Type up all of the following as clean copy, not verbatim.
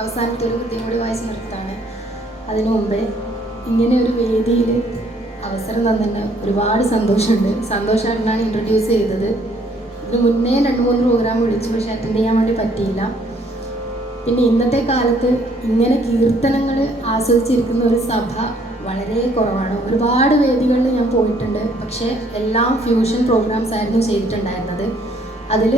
അവസാനത്തെ ഒരു കൃത്യം കൂടി വായിച്ച് നിർത്താണ്. അതിനു മുമ്പേ ഇങ്ങനെ ഒരു വേദിയിൽ അവസരം തന്നിട്ട് ഒരുപാട് സന്തോഷമുണ്ട്. സന്തോഷമായിട്ടാണ് ഇൻട്രൊഡ്യൂസ് ചെയ്തത്. ഇതിന് മുന്നേ 2-3 പ്രോഗ്രാം വിളിച്ചു, പക്ഷെ അറ്റൻഡ് ചെയ്യാൻ വേണ്ടി പറ്റിയില്ല. പിന്നെ ഇന്നത്തെ കാലത്ത് ഇങ്ങനെ കീർത്തനങ്ങൾ ആസ്വദിച്ചിരിക്കുന്ന ഒരു സഭ വളരെ കുറവാണ്. ഒരുപാട് വേദികളിൽ ഞാൻ പോയിട്ടുണ്ട്, പക്ഷേ എല്ലാം ഫ്യൂഷൻ പ്രോഗ്രാംസ് ആയിരുന്നു ചെയ്തിട്ടുണ്ടായിരുന്നത്. അതിൽ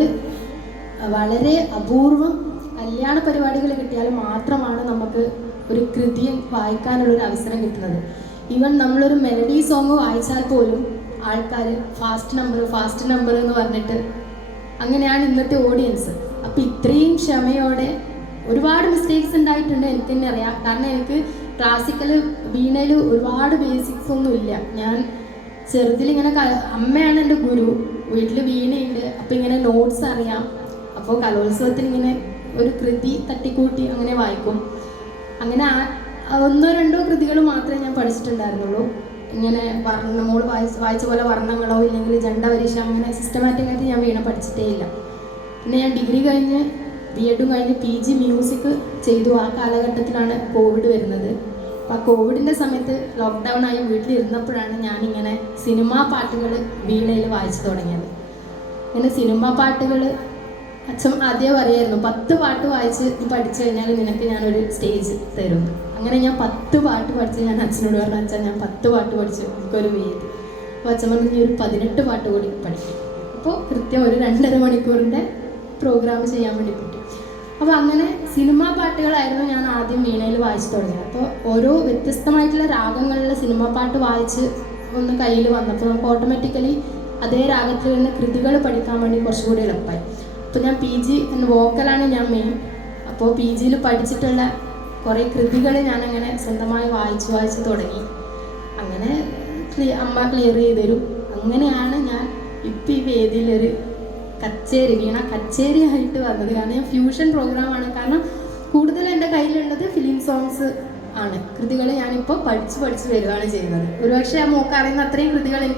വളരെ അപൂർവം കല്യാണ പരിപാടികൾ കിട്ടിയാൽ മാത്രമാണ് നമുക്ക് ഒരു കൃതി വായിക്കാനുള്ളൊരു അവസരം കിട്ടുന്നത്. ഈവൻ നമ്മളൊരു മെലഡി സോങ് വായിച്ചാൽ പോലും ആൾക്കാർ ഫാസ്റ്റ് നമ്പർ എന്ന് പറഞ്ഞിട്ട് അങ്ങനെയാണ് ഇന്നത്തെ ഓഡിയൻസ്. അപ്പോൾ ഇത്രയും ക്ഷമയോടെ ഒരുപാട് മിസ്റ്റേക്സ് ഉണ്ടായിട്ടുണ്ട്, എനിക്ക് തന്നെ അറിയാം. കാരണം എനിക്ക് ക്ലാസിക്കൽ വീണയിൽ ഒരുപാട് ബേസിക്സ് ഒന്നും ഇല്ല. ഞാൻ ചെറുതിലിങ്ങനെ അമ്മയാണ് എൻ്റെ ഗുരു, വീട്ടിൽ വീണയുണ്ട്, അപ്പോൾ ഇങ്ങനെ നോട്ട്സ് അറിയാം. അപ്പോൾ കലോത്സവത്തിന് ഇങ്ങനെ ഒരു കൃതി തട്ടിക്കൂട്ടി അങ്ങനെ വായിക്കും. അങ്ങനെ ഒന്നോ രണ്ടോ കൃതികൾ മാത്രമേ ഞാൻ പഠിച്ചിട്ടുണ്ടായിരുന്നുള്ളൂ. ഇങ്ങനെ മോള് വായിച്ച പോലെ വർണ്ണങ്ങളോ ഇല്ലെങ്കിൽ ജണ്ടപരീക്ഷ അങ്ങനെ സിസ്റ്റമാറ്റിക്കായിട്ട് ഞാൻ വീണ പഠിച്ചിട്ടേ ഇല്ല. പിന്നെ ഞാൻ ഡിഗ്രി കഴിഞ്ഞ് ബി.എഡും കഴിഞ്ഞ് PG മ്യൂസിക് ചെയ്തു. ആ കാലഘട്ടത്തിലാണ് കോവിഡ് വരുന്നത്. അപ്പോൾ ആ കോവിഡിൻ്റെ സമയത്ത് ലോക്ക്ഡൗൺ ആയി വീട്ടിലിരുന്നപ്പോഴാണ് ഞാനിങ്ങനെ സിനിമാ പാട്ടുകൾ വീണയിൽ വായിച്ചു തുടങ്ങിയത്. ഇങ്ങനെ സിനിമാ പാട്ടുകൾ അച്ഛൻ ആദ്യം പറയായിരുന്നു, 10 പാട്ട് വായിച്ച് പഠിച്ചു കഴിഞ്ഞാൽ നിനക്ക് ഞാനൊരു സ്റ്റേജ് തരും. അങ്ങനെ ഞാൻ 10 പാട്ട് പഠിച്ച് ഞാൻ അച്ഛനോട് പറഞ്ഞു, അച്ഛൻ ഞാൻ 10 പാട്ട് പഠിച്ചു, എനിക്കൊരു വേദി. അപ്പോൾ അച്ഛൻ പറഞ്ഞു, നീ ഒരു 18 പാട്ട് കൂടി പഠിക്കും. അപ്പോൾ കൃത്യം ഒരു 2.5 മണിക്കൂറിൻ്റെ പ്രോഗ്രാം ചെയ്യാൻ വേണ്ടി പറ്റും. അപ്പോൾ അങ്ങനെ സിനിമാ പാട്ടുകളായിരുന്നു ഞാൻ ആദ്യം വീണയിൽ വായിച്ചു തുടങ്ങിയത്. അപ്പോൾ ഓരോ വ്യത്യസ്തമായിട്ടുള്ള രാഗങ്ങളിലെ സിനിമാ പാട്ട് വായിച്ച് ഒന്ന് കയ്യിൽ വന്നപ്പോൾ നമുക്ക് ഓട്ടോമാറ്റിക്കലി അതേ രാഗത്തിൽ വരുന്ന കൃതികൾ പഠിക്കാൻ വേണ്ടി കുറച്ചുകൂടി എളുപ്പമായി. അപ്പോൾ ഞാൻ PG വോക്കലാണ് ഞാൻ മെയിൻ. അപ്പോൾ PGയിൽ പഠിച്ചിട്ടുള്ള കുറേ കൃതികൾ ഞാനങ്ങനെ സ്വന്തമായി വായിച്ച് തുടങ്ങി. അങ്ങനെ അമ്മ ക്ലിയർ ചെയ്ത് തരും. അങ്ങനെയാണ് ഞാൻ ഇപ്പം ഈ വേദിയിലൊരു വീണ കച്ചേരി ആയിട്ട് വന്നത്. കാരണം ഞാൻ ഫ്യൂഷൻ പ്രോഗ്രാമാണ്. കാരണം കൂടുതൽ എൻ്റെ കയ്യിലുള്ളത് ഫിലിം സോങ്സ് ആണ്. കൃതികൾ ഞാനിപ്പോൾ പഠിച്ച് വരികയാണ് ചെയ്യുന്നത്. ഒരുപക്ഷെ ആ മോക്ക് അറിയുന്ന അത്രയും കൃതികൾ